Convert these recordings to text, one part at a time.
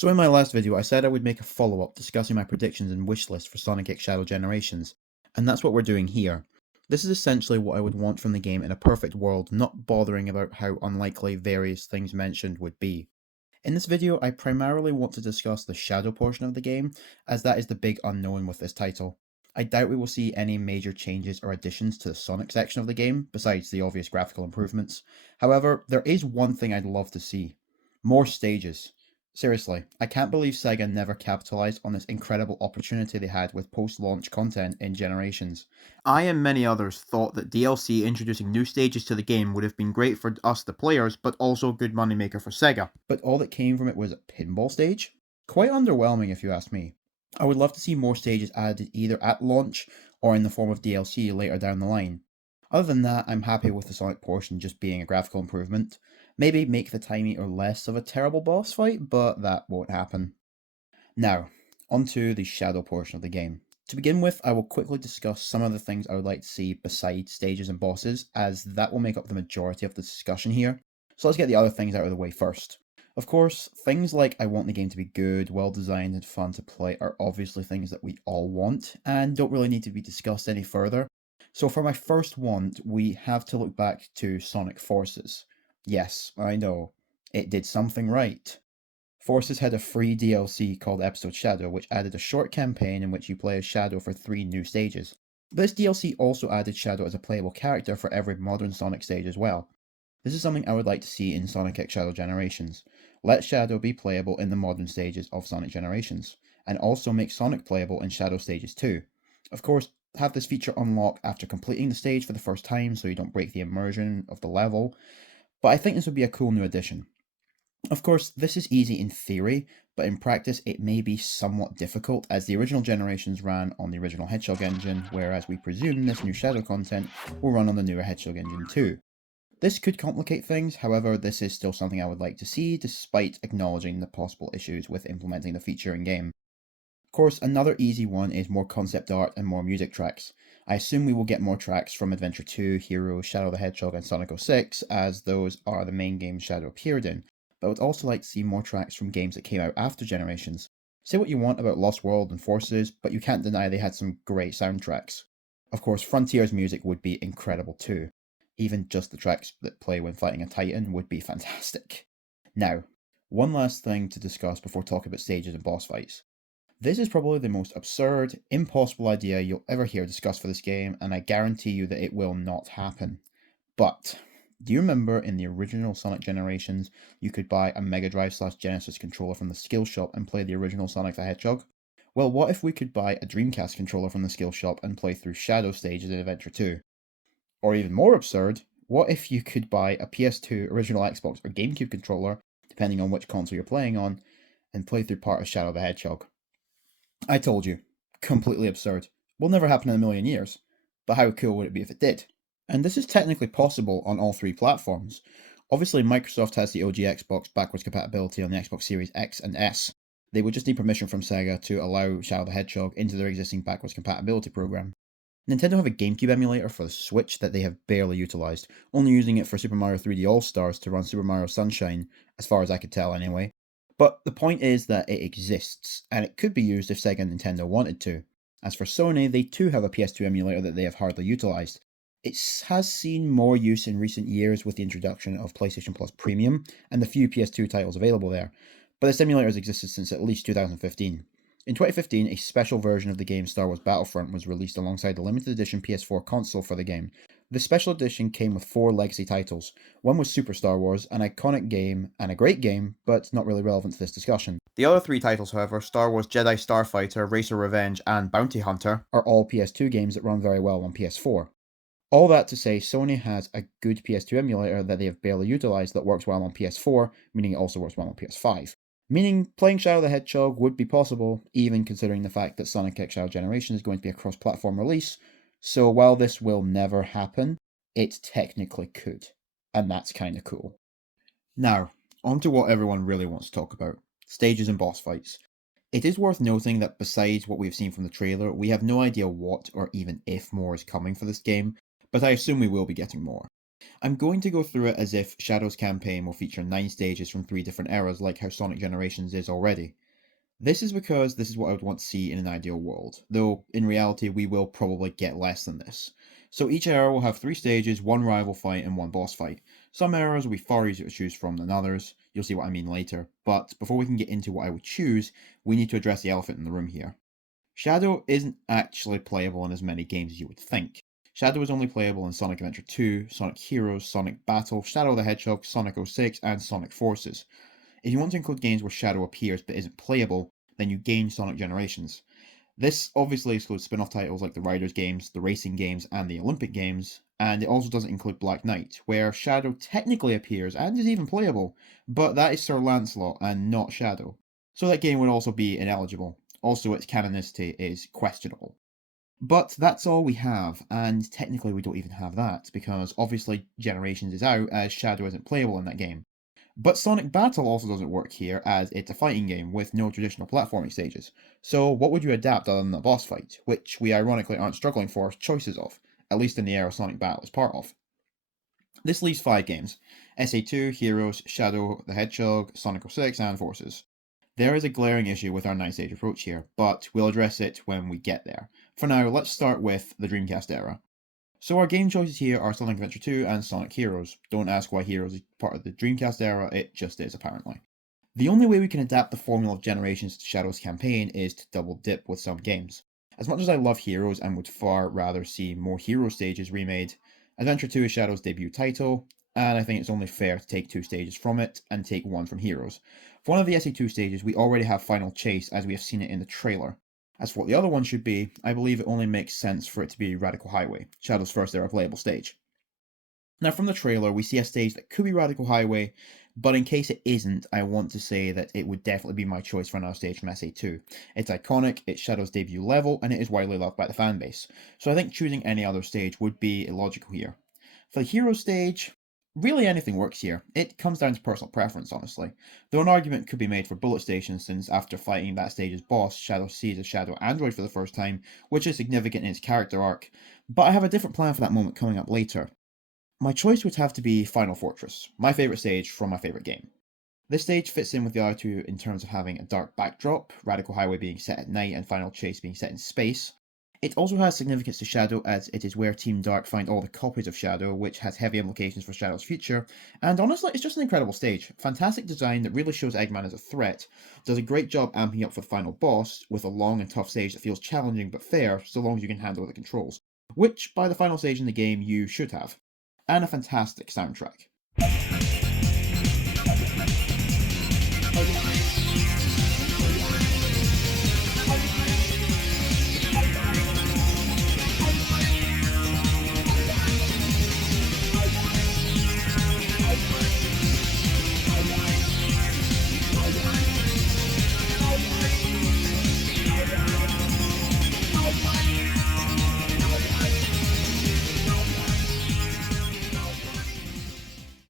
So in my last video, I said I would make a follow-up discussing my predictions and wishlist for Sonic X Shadow Generations, and that's what we're doing here. This is essentially what I would want from the game in a perfect world, not bothering about how unlikely various things mentioned would be. In this video, I primarily want to discuss the Shadow portion of the game, as that is the big unknown with this title. I doubt we will see any major changes or additions to the Sonic section of the game, besides the obvious graphical improvements. However, there is one thing I'd love to see. More stages. Seriously, I can't believe Sega never capitalized on this incredible opportunity they had with post-launch content in Generations. I and many others thought that DLC introducing new stages to the game would have been great for us the players, but also a good moneymaker for Sega. But all that came from it was a pinball stage? Quite underwhelming if you ask me. I would love to see more stages added either at launch or in the form of DLC later down the line. Other than that, I'm happy with the Sonic portion just being a graphical improvement. Maybe make the Time Eater less of a terrible boss fight, but that won't happen. Now, onto the Shadow portion of the game. To begin with, I will quickly discuss some of the things I would like to see besides stages and bosses, as that will make up the majority of the discussion here. So let's get the other things out of the way first. Of course, things like I want the game to be good, well designed, and fun to play are obviously things that we all want, and don't really need to be discussed any further. So for my first want, we have to look back to Sonic Forces. Yes, I know, it did something right. Forces had a free DLC called Episode Shadow, which added a short campaign in which you play as Shadow for 3 new stages. This DLC also added Shadow as a playable character for every modern Sonic stage as well. This is something I would like to see in Sonic X Shadow Generations. Let Shadow be playable in the modern stages of Sonic Generations, and also make Sonic playable in Shadow stages too. Of course, have this feature unlock after completing the stage for the first time so you don't break the immersion of the level, but I think this would be a cool new addition. Of course, this is easy in theory, but in practice it may be somewhat difficult as the original Generations ran on the original Hedgehog engine, whereas we presume this new Shadow content will run on the newer Hedgehog engine too. This could complicate things, however, this is still something I would like to see, despite acknowledging the possible issues with implementing the feature in-game. Of course, another easy one is more concept art and more music tracks. I assume we will get more tracks from Adventure 2, Hero, Shadow the Hedgehog, and Sonic 06, as those are the main games Shadow appeared in, but I would also like to see more tracks from games that came out after Generations. Say what you want about Lost World and Forces, but you can't deny they had some great soundtracks. Of course, Frontier's music would be incredible too. Even just the tracks that play when fighting a Titan would be fantastic. Now, one last thing to discuss before talking about stages and boss fights. This is probably the most absurd, impossible idea you'll ever hear discussed for this game, and I guarantee you that it will not happen. But, do you remember in the original Sonic Generations, you could buy a Mega Drive/Genesis controller from the skill shop and play the original Sonic the Hedgehog? Well, what if we could buy a Dreamcast controller from the skill shop and play through Shadow stages in Adventure 2? Or even more absurd, what if you could buy a PS2, original Xbox, or GameCube controller, depending on which console you're playing on, and play through part of Shadow the Hedgehog? I told you, completely absurd. Will never happen in a million years. But how cool would it be if it did? And this is technically possible on all 3 platforms. Obviously, Microsoft has the OG Xbox backwards compatibility on the Xbox Series X and S. They would just need permission from Sega to allow Shadow the Hedgehog into their existing backwards compatibility program. Nintendo have a GameCube emulator for the Switch that they have barely utilised, only using it for Super Mario 3D All-Stars to run Super Mario Sunshine, as far as I could tell anyway. But the point is that it exists, and it could be used if Sega and Nintendo wanted to. As for Sony, they too have a PS2 emulator that they have hardly utilised. It has seen more use in recent years with the introduction of PlayStation Plus Premium and the few PS2 titles available there, but this emulator has existed since at least 2015. In 2015, a special version of the game Star Wars Battlefront was released alongside the limited edition PS4 console for the game. The special edition came with 4 legacy titles. One was Super Star Wars, an iconic game and a great game, but not really relevant to this discussion. The other 3 titles, however, Star Wars Jedi Starfighter, Racer Revenge, and Bounty Hunter, are all PS2 games that run very well on PS4. All that to say, Sony has a good PS2 emulator that they have barely utilised that works well on PS4, meaning it also works well on PS5. Meaning playing Shadow the Hedgehog would be possible, even considering the fact that Sonic X Shadow Generation is going to be a cross-platform release, so while this will never happen, it technically could, and that's kinda cool. Now, on to what everyone really wants to talk about, stages and boss fights. It is worth noting that besides what we've seen from the trailer, we have no idea what or even if more is coming for this game, but I assume we will be getting more. I'm going to go through it as if Shadow's campaign will feature 9 stages from 3 different eras, like how Sonic Generations is already. This is because this is what I would want to see in an ideal world, though in reality we will probably get less than this. So each era will have 3 stages, 1 rival fight, and 1 boss fight. Some eras will be far easier to choose from than others, you'll see what I mean later, but before we can get into what I would choose, we need to address the elephant in the room here. Shadow isn't actually playable in as many games as you would think. Shadow is only playable in Sonic Adventure 2, Sonic Heroes, Sonic Battle, Shadow the Hedgehog, Sonic 06, and Sonic Forces. If you want to include games where Shadow appears but isn't playable, then you gain Sonic Generations. This obviously excludes spin off titles like the Riders games, the racing games, and the Olympic games, and it also doesn't include Black Knight, where Shadow technically appears and is even playable, but that is Sir Lancelot and not Shadow. So that game would also be ineligible. Also, its canonicity is questionable. But that's all we have, and technically we don't even have that, because obviously Generations is out as Shadow isn't playable in that game. But Sonic Battle also doesn't work here, as it's a fighting game with no traditional platforming stages. So what would you adapt other than a boss fight, which we ironically aren't struggling for choices of, at least in the era Sonic Battle is part of? This leaves 5 games: SA2, Heroes, Shadow the Hedgehog, Sonic 06, and Forces. There is a glaring issue with our 9-stage approach here, but we'll address it when we get there. For now, let's start with the Dreamcast era. So our game choices here are Sonic Adventure 2 and Sonic Heroes. Don't ask why Heroes is part of the Dreamcast era, it just is apparently. The only way we can adapt the formula of Generations to Shadow's campaign is to double dip with some games. As much as I love Heroes and would far rather see more Hero stages remade, Adventure 2 is Shadow's debut title, and I think it's only fair to take 2 stages from it and take 1 from Heroes. For one of the SA2 stages, we already have Final Chase as we have seen it in the trailer. As for what the other one should be, I believe it only makes sense for it to be Radical Highway, Shadow's first ever playable stage. Now, from the trailer, we see a stage that could be Radical Highway, but in case it isn't, I want to say that it would definitely be my choice for another stage from SA2. It's iconic, it's Shadow's debut level, and it is widely loved by the fanbase, so I think choosing any other stage would be illogical here. For the Hero stage, really anything works here. It comes down to personal preference, honestly. Though an argument could be made for Bullet Station, since after fighting that stage's boss, Shadow sees a Shadow android for the first time, which is significant in its character arc, but I have a different plan for that moment coming up later. My choice would have to be Final Fortress, my favourite stage from my favourite game. This stage fits in with the other two in terms of having a dark backdrop, Radical Highway being set at night and Final Chase being set in space. It also has significance to Shadow as it is where Team Dark find all the copies of Shadow, which has heavy implications for Shadow's future, and honestly, it's just an incredible stage. Fantastic design that really shows Eggman as a threat, does a great job amping up for the final boss, with a long and tough stage that feels challenging but fair, so long as you can handle the controls, which, by the final stage in the game, you should have, and a fantastic soundtrack.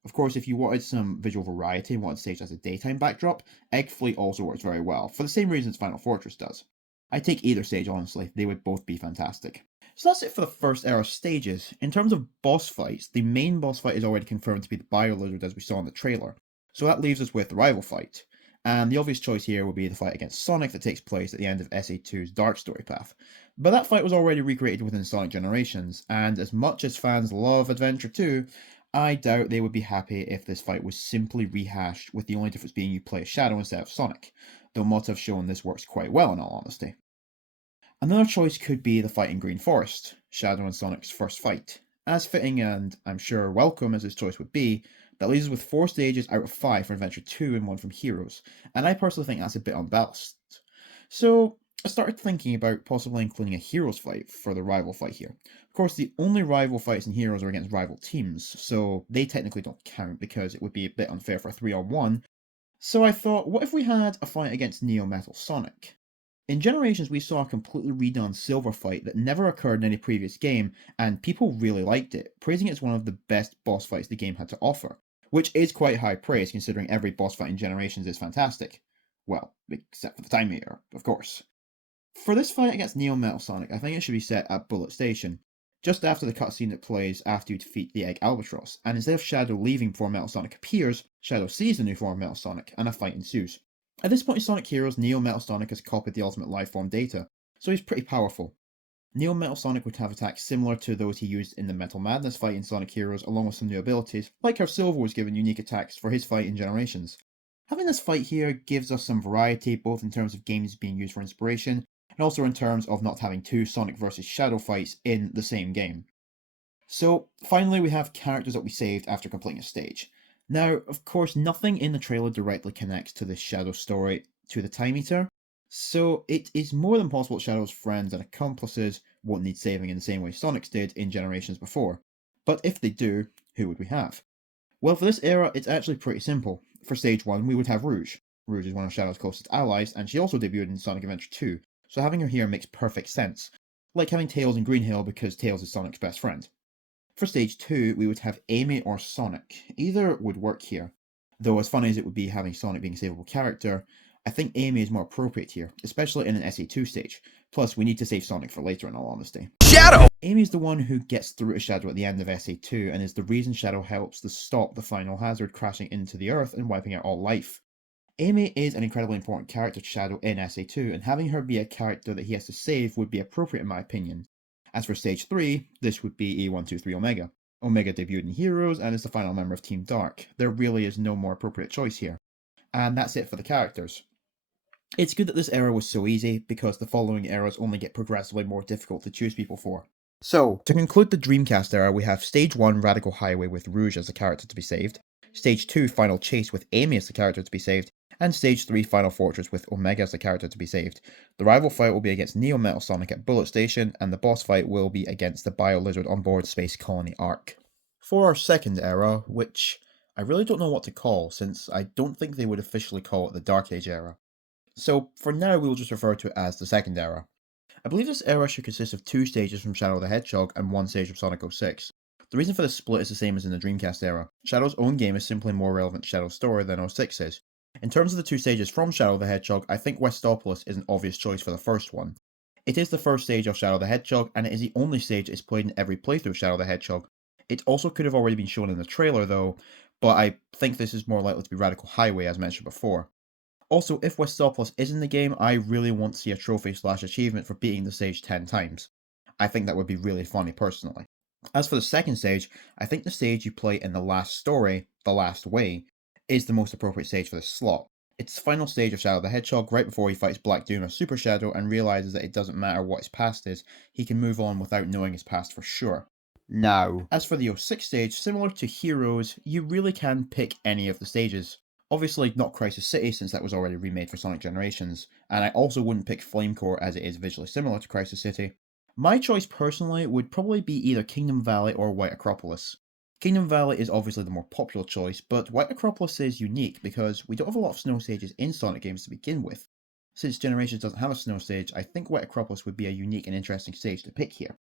Of course, if you wanted some visual variety and wanted to stage as a daytime backdrop, Egg Fleet also works very well, for the same reasons Final Fortress does. I'd take either stage, honestly, they would both be fantastic. So that's it for the first era stages. In terms of boss fights, the main boss fight is already confirmed to be the Bio Lizard as we saw in the trailer, so that leaves us with the rival fight. And the obvious choice here would be the fight against Sonic that takes place at the end of SA2's Dark Story path. But that fight was already recreated within Sonic Generations, and as much as fans love Adventure 2, I doubt they would be happy if this fight was simply rehashed, with the only difference being you play as Shadow instead of Sonic, though mods have shown this works quite well in all honesty. Another choice could be the fight in Green Forest, Shadow and Sonic's first fight. As fitting and, I'm sure, welcome as this choice would be, that leaves us with 4 stages out of 5 for Adventure 2 and 1 from Heroes, and I personally think that's a bit unbalanced. So, I started thinking about possibly including a Heroes fight for the rival fight here. Of course, the only rival fights in Heroes are against rival teams, so they technically don't count because it would be a bit unfair for a 3-on-1. So I thought, what if we had a fight against Neo Metal Sonic? In Generations, we saw a completely redone Silver fight that never occurred in any previous game, and people really liked it, praising it as one of the best boss fights the game had to offer, which is quite high praise considering every boss fight in Generations is fantastic. Well, except for the time meter, of course. For this fight against Neo Metal Sonic, I think it should be set at Bullet Station. just after the cutscene that plays after you defeat the Egg Albatross, and instead of Shadow leaving before Metal Sonic appears, Shadow sees the new form of Metal Sonic, and a fight ensues. At this point in Sonic Heroes, Neo Metal Sonic has copied the Ultimate Lifeform data, so he's pretty powerful. Neo Metal Sonic would have attacks similar to those he used in the Metal Madness fight in Sonic Heroes, along with some new abilities, like how Silver was given unique attacks for his fight in Generations. Having this fight here gives us some variety, both in terms of games being used for inspiration, and also in terms of not having two Sonic vs Shadow fights in the same game. So, finally, we have characters that we saved after completing a stage. Now, of course, nothing in the trailer directly connects to the Shadow story to the Time Eater, so it is more than possible that Shadow's friends and accomplices won't need saving in the same way Sonic's did in generations before. But if they do, who would we have? Well, for this era, it's actually pretty simple. For stage 1, we would have Rouge. Rouge is one of Shadow's closest allies, and she also debuted in Sonic Adventure 2, so having her here makes perfect sense. Like having Tails in Green Hill because Tails is Sonic's best friend. For stage 2, we would have Amy or Sonic. Either would work here. Though as funny as it would be having Sonic being a savable character, I think Amy is more appropriate here, especially in an SA2 stage. Plus, we need to save Sonic for later in all honesty. Shadow! Amy is the one who gets through to Shadow at the end of SA2 and is the reason Shadow helps to stop the final hazard crashing into the Earth and wiping out all life. Amy is an incredibly important character to Shadow in SA2, and having her be a character that he has to save would be appropriate in my opinion. As for Stage 3, this would be E123 Omega. Omega debuted in Heroes and is the final member of Team Dark. There really is no more appropriate choice here. And that's it for the characters. It's good that this era was so easy, because the following eras only get progressively more difficult to choose people for. So, to conclude the Dreamcast era, we have Stage 1 Radical Highway with Rouge as the character to be saved, Stage 2 Final Chase with Amy as the character to be saved, and Stage 3 Final Fortress with Omega as the character to be saved. The rival fight will be against Neo Metal Sonic at Bullet Station, and the boss fight will be against the Bio Lizard on board Space Colony Arc. For our second era, which I really don't know what to call, since I don't think they would officially call it the Dark Age era. So, for now, we will just refer to it as the second era. I believe this era should consist of 2 stages from Shadow the Hedgehog and 1 stage from Sonic 06. The reason for this split is the same as in the Dreamcast era. Shadow's own game is simply more relevant to Shadow's story than 06 is. In terms of the 2 stages from Shadow the Hedgehog, I think Westopolis is an obvious choice for the first one. It is the first stage of Shadow the Hedgehog, and it is the only stage that is played in every playthrough of Shadow the Hedgehog. It also could have already been shown in the trailer though, but I think this is more likely to be Radical Highway as mentioned before. Also, if Westopolis is in the game, I really want to see a trophy/achievement for beating the stage 10 times. I think that would be really funny personally. As for the second stage, I think the stage you play in the last story, The Last Way, is the most appropriate stage for this slot. It's the final stage of Shadow the Hedgehog right before he fights Black Doom as Super Shadow and realises that it doesn't matter what his past is, he can move on without knowing his past for sure. Now, as for the 06 stage, similar to Heroes, you really can pick any of the stages. Obviously not Crisis City since that was already remade for Sonic Generations, and I also wouldn't pick Flame Core as it is visually similar to Crisis City. My choice personally would probably be either Kingdom Valley or White Acropolis. Kingdom Valley is obviously the more popular choice, but White Acropolis is unique because we don't have a lot of snow stages in Sonic games to begin with. Since Generations doesn't have a snow stage, I think White Acropolis would be a unique and interesting stage to pick here.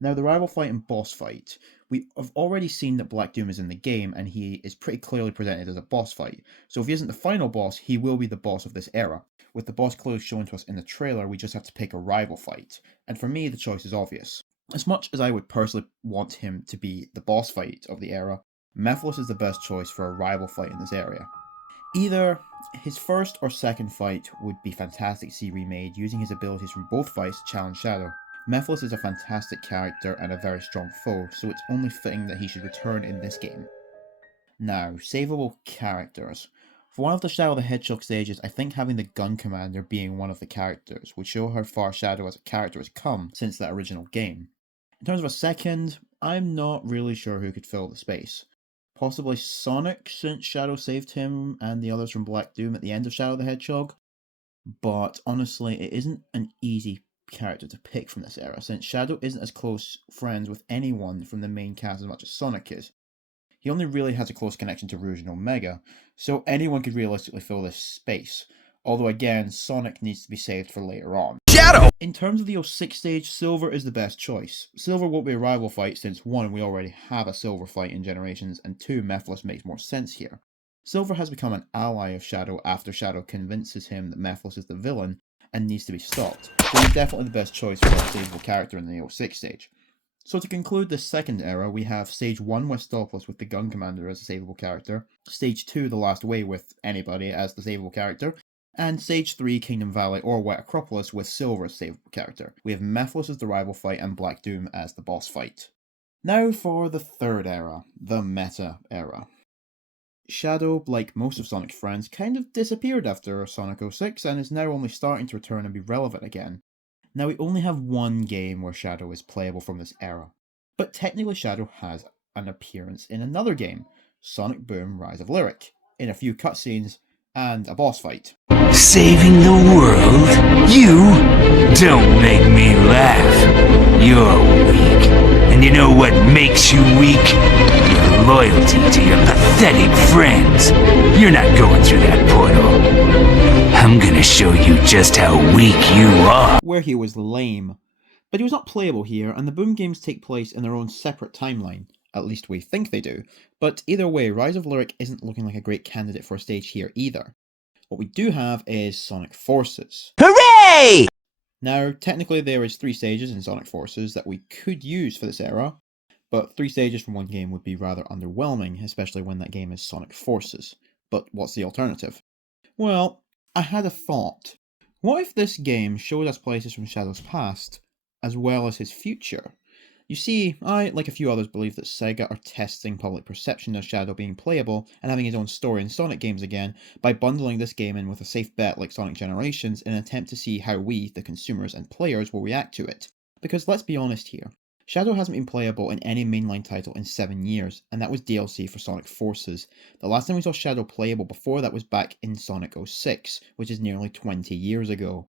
Now, the rival fight and boss fight. We have already seen that Black Doom is in the game, and he is pretty clearly presented as a boss fight. So if he isn't the final boss, he will be the boss of this era. With the boss clearly shown to us in the trailer, we just have to pick a rival fight. And for me, the choice is obvious. As much as I would personally want him to be the boss fight of the era, Mephiles is the best choice for a rival fight in this area. Either his first or second fight would be fantastic to see remade, using his abilities from both fights to challenge Shadow. Mephiles is a fantastic character and a very strong foe, so it's only fitting that he should return in this game. Now, savable characters. For one of the Shadow the Hedgehog stages, I think having the Gun Commander being one of the characters would show how far Shadow as a character has come since that original game. In terms of a second, I'm not really sure who could fill the space. Possibly Sonic, since Shadow saved him and the others from Black Doom at the end of Shadow the Hedgehog, but honestly, it isn't an easy character to pick from this era, since Shadow isn't as close friends with anyone from the main cast as much as Sonic is. He only really has a close connection to Rouge and Omega, so anyone could realistically fill this space, although again, Sonic needs to be saved for later on. Shadow! In terms of the 06 stage, Silver is the best choice. Silver won't be a rival fight since 1, we already have a Silver fight in Generations, and 2, Mephiles makes more sense here. Silver has become an ally of Shadow after Shadow convinces him that Mephiles is the villain and needs to be stopped, so he's definitely the best choice for a savable character in the 06 stage. So to conclude this second era, we have Stage 1 Westopolis with the Gun Commander as a savable character, Stage 2 The Last Way with anybody as the savable character, and Stage 3 Kingdom Valley or Wet Acropolis with Silver as savable character. We have Mephiles as the rival fight and Black Doom as the boss fight. Now for the third era, the Meta era. Shadow, like most of Sonic's friends, kind of disappeared after Sonic 06 and is now only starting to return and be relevant again. Now we only have one game where Shadow is playable from this era, but technically Shadow has an appearance in another game, Sonic Boom Rise of Lyric, in a few cutscenes and a boss fight. Saving the world? You? Don't make me laugh. You're weak. And you know what makes you weak? Your loyalty to your pathetic friends. You're not going through that portal. I'm gonna show you just how weak you are. Where he was lame. But he was not playable here, and the Boom games take place in their own separate timeline. At least we think they do. But either way, Rise of Lyric isn't looking like a great candidate for a stage here either. What we do have is Sonic Forces. Hooray! Now, technically there is 3 stages in Sonic Forces that we could use for this era, but 3 stages from one game would be rather underwhelming, especially when that game is Sonic Forces. But what's the alternative? Well, I had a thought. What if this game showed us places from Shadow's past, as well as his future? You see, I, like a few others, believe that Sega are testing public perception of Shadow being playable and having his own story in Sonic games again by bundling this game in with a safe bet like Sonic Generations in an attempt to see how we, the consumers and players, will react to it. Because let's be honest here, Shadow hasn't been playable in any mainline title in 7 years, and that was DLC for Sonic Forces. The last time we saw Shadow playable before that was back in Sonic 06, which is nearly 20 years ago.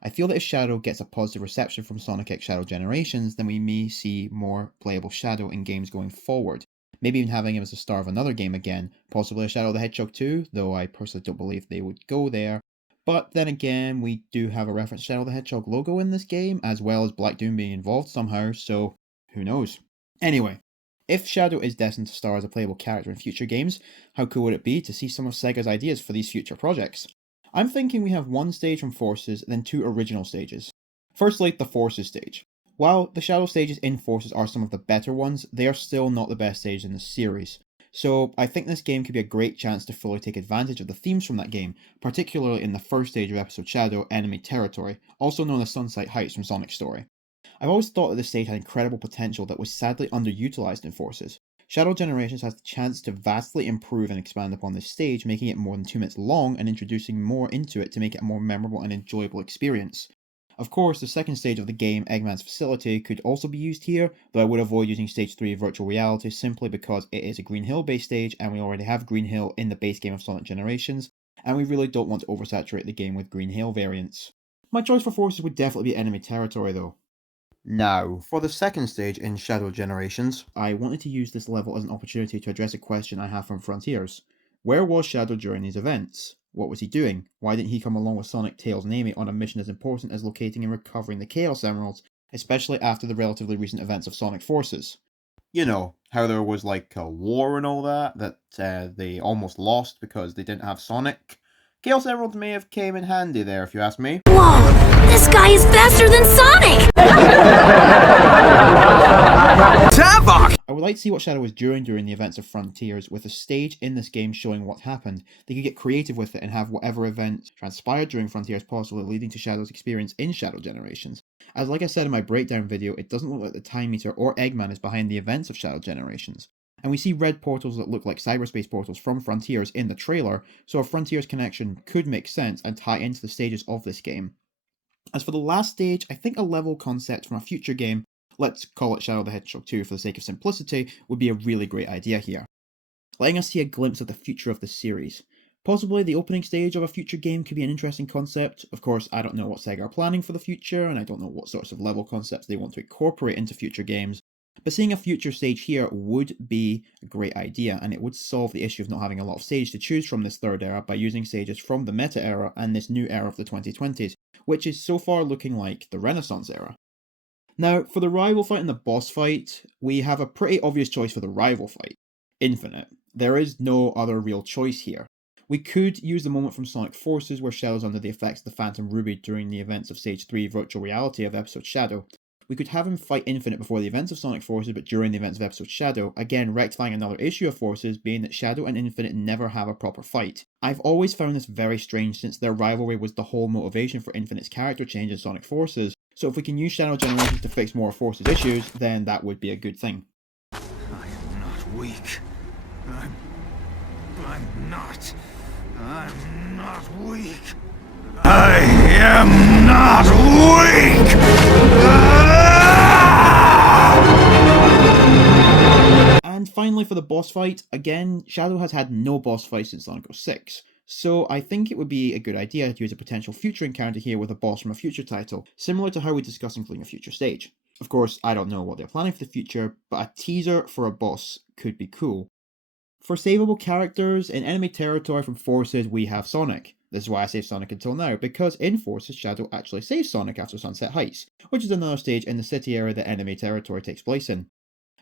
I feel that if Shadow gets a positive reception from Sonic X Shadow Generations, then we may see more playable Shadow in games going forward. Maybe even having him as the star of another game again, possibly a Shadow the Hedgehog 2, though I personally don't believe they would go there. But then again, we do have a reference Shadow the Hedgehog logo in this game, as well as Black Doom being involved somehow, so who knows. Anyway, if Shadow is destined to star as a playable character in future games, how cool would it be to see some of Sega's ideas for these future projects? I'm thinking we have 1 stage from Forces, then 2 original stages. Firstly, the Forces stage. While the Shadow stages in Forces are some of the better ones, they are still not the best stages in the series. So I think this game could be a great chance to fully take advantage of the themes from that game, particularly in the first stage of Episode Shadow, Enemy Territory, also known as Sunset Heights from Sonic's story. I've always thought that this stage had incredible potential that was sadly underutilized in Forces. Shadow Generations has the chance to vastly improve and expand upon this stage, making it more than 2 minutes long and introducing more into it to make it a more memorable and enjoyable experience. Of course, the second stage of the game, Eggman's Facility, could also be used here, though I would avoid using Stage 3 Virtual Reality simply because it is a Green Hill based stage and we already have Green Hill in the base game of Sonic Generations, and we really don't want to oversaturate the game with Green Hill variants. My choice for Forces would definitely be Enemy Territory though. Now, for the second stage in Shadow Generations, I wanted to use this level as an opportunity to address a question I have from Frontiers. Where was Shadow during these events? What was he doing? Why didn't he come along with Sonic, Tails and Amy on a mission as important as locating and recovering the Chaos Emeralds, especially after the relatively recent events of Sonic Forces? You know, how there was like a war and all that they almost lost because they didn't have Sonic. Chaos Emeralds may have came in handy there if you ask me. Whoa, this guy is faster than Sonic! I would like to see what Shadow was doing the events of Frontiers, with a stage in this game showing what happened. They could get creative with it and have whatever events transpired during Frontiers possibly leading to Shadow's experience in Shadow Generations. As like I said in my breakdown video, it doesn't look like the Time Meter or Eggman is behind the events of Shadow Generations. And we see red portals that look like cyberspace portals from Frontiers in the trailer, so a Frontiers connection could make sense and tie into the stages of this game. As for the last stage, I think a level concept from a future game, let's call it Shadow the Hedgehog 2 for the sake of simplicity, would be a really great idea here. Letting us see a glimpse of the future of the series. Possibly the opening stage of a future game could be an interesting concept. Of course, I don't know what Sega are planning for the future, and I don't know what sorts of level concepts they want to incorporate into future games, but seeing a future stage here would be a great idea, and it would solve the issue of not having a lot of stage to choose from this third era by using stages from the Meta era and this new era of the 2020s, which is so far looking like the Renaissance era. Now, for the rival fight and the boss fight, we have a pretty obvious choice for the rival fight. Infinite. There is no other real choice here. We could use the moment from Sonic Forces where Shadow's under the effects of the Phantom Ruby during the events of Stage 3 Virtual Reality of Episode Shadow. We could have him fight Infinite before the events of Sonic Forces, but during the events of Episode Shadow, again rectifying another issue of Forces, being that Shadow and Infinite never have a proper fight. I've always found this very strange since their rivalry was the whole motivation for Infinite's character change in Sonic Forces, so if we can use Shadow Generations to fix more Forces issues, then that would be a good thing. I am not weak. I'm not weak. I am not weak! And finally for the boss fight, again, Shadow has had no boss fight since Sonic 06, so I think it would be a good idea to use a potential future encounter here with a boss from a future title, similar to how we discussed including a future stage. Of course, I don't know what they're planning for the future, but a teaser for a boss could be cool. For savable characters, in enemy territory from Forces we have Sonic. This is why I saved Sonic until now, because in Forces Shadow actually saves Sonic after Sunset Heights, which is another stage in the city area that enemy territory takes place in.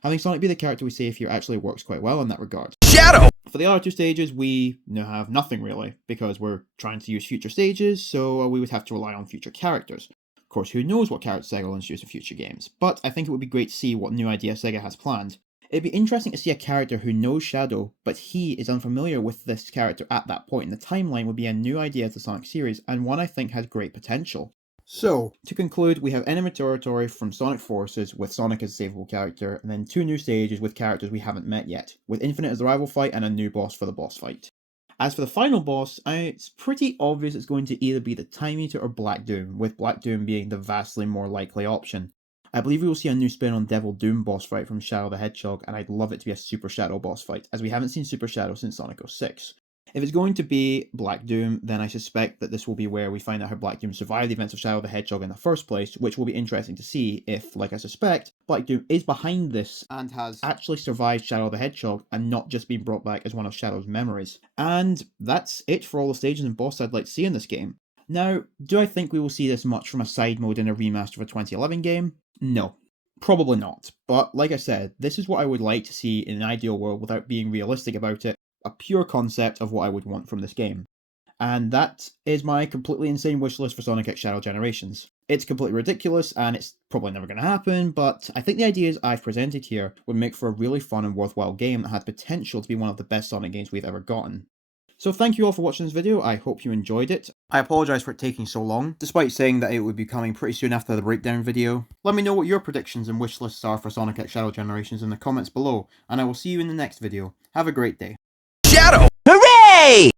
Having Sonic be the character we save here actually works quite well in that regard. Shadow! For the other two stages, we now have nothing really, because we're trying to use future stages, so we would have to rely on future characters. Of course, who knows what characters Sega will introduce in future games, but I think it would be great to see what new ideas Sega has planned. It'd be interesting to see a character who knows Shadow, but he is unfamiliar with this character at that point in the timeline would be a new idea to the Sonic series, and one I think has great potential. So, to conclude, we have enemy territory from Sonic Forces with Sonic as a savable character, and then two new stages with characters we haven't met yet, with Infinite as the rival fight and a new boss for the boss fight. As for the final boss, it's pretty obvious it's going to either be the Time Eater or Black Doom, with Black Doom being the vastly more likely option. I believe we will see a new spin on Devil Doom boss fight from Shadow the Hedgehog, and I'd love it to be a Super Shadow boss fight, as we haven't seen Super Shadow since Sonic 06. If it's going to be Black Doom, then I suspect that this will be where we find out how Black Doom survived the events of Shadow the Hedgehog in the first place, which will be interesting to see if, like I suspect, Black Doom is behind this and has actually survived Shadow the Hedgehog and not just been brought back as one of Shadow's memories. And that's it for all the stages and bosses I'd like to see in this game. Now, do I think we will see this much from a side mode in a remaster of a 2011 game? No. Probably not. But like I said, this is what I would like to see in an ideal world without being realistic about it. A pure concept of what I would want from this game. And that is my completely insane wishlist for Sonic X Shadow Generations. It's completely ridiculous and it's probably never going to happen, but I think the ideas I've presented here would make for a really fun and worthwhile game that had potential to be one of the best Sonic games we've ever gotten. So thank you all for watching this video, I hope you enjoyed it. I apologise for it taking so long, despite saying that it would be coming pretty soon after the breakdown video. Let me know what your predictions and wishlists are for Sonic X Shadow Generations in the comments below, and I will see you in the next video. Have a great day. Shadow! Hooray!